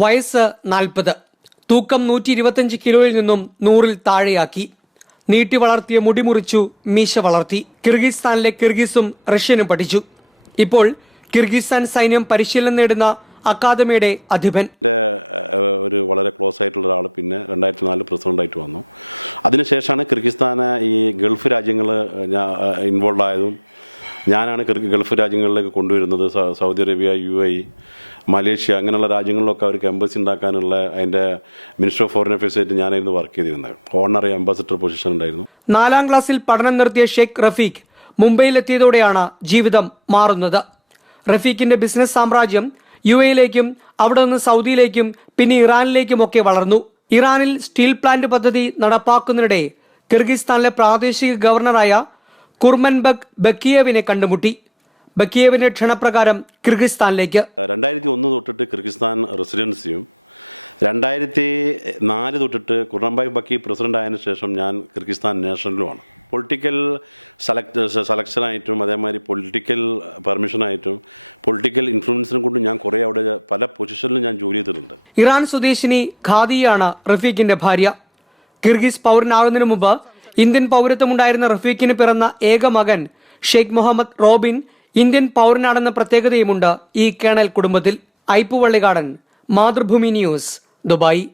വയസ്സ് 40. തൂക്കം 125 കിലോയിൽ നിന്നും 100-ൽ താഴെയാക്കി. നീട്ടി വളർത്തിയ മുടി മുറിച്ചു, മീശ വളർത്തി. കിർഗിസ്ഥാനിലെ കിർഗിസും റഷ്യനും പഠിച്ചു. ഇപ്പോൾ കിർഗിസ്ഥാൻ സൈന്യം പരിശീലനം നേടുന്ന അക്കാദമിയുടെ അധിപൻ. നാലാം ക്ലാസ്സിൽ പഠനം നിർത്തിയ ഷെയ്ഖ് റഫീഖ് മുംബൈയിലെത്തിയതോടെയാണ് ജീവിതം മാറുന്നത്. റഫീഖിന്റെ ബിസിനസ് സാമ്രാജ്യം UAE-യിലേക്കും അവിടെ നിന്ന് സൗദിയിലേക്കും പിന്നെ ഇറാനിലേക്കുമൊക്കെ വളർന്നു. ഇറാനിൽ സ്റ്റീൽ പ്ലാന്റ് പദ്ധതി നടപ്പാക്കുന്നതിനിടെ കിർഗിസ്ഥാനിലെ പ്രാദേശിക ഗവർണറായ കുർമൻബഗ് ബക്കിയേവിനെ കണ്ടുമുട്ടി. ബക്കിയേവിന്റെ ക്ഷണപ്രകാരം കിർഗിസ്ഥാനിലേക്ക്. ഇറാൻ സ്വദേശിനി ഖാദിയാണ് റഫീഖിന്റെ ഭാര്യ. കിർഗിസ് പൗരനാകുന്നതിനു മുമ്പ് ഇന്ത്യൻ പൗരത്വമുണ്ടായിരുന്ന റഫീഖിന് പിറന്ന ഏക മകൻ ഷെയ്ഖ് മുഹമ്മദ് റോബിൻ ഇന്ത്യൻ പൗരനാണെന്ന പ്രത്യേകതയുമുണ്ട് ഈ കേണൽ കുടുംബത്തിൽ. ഐപ്പുവള്ളികാടൻ, മാതൃഭൂമി ന്യൂസ്, ദുബായ്.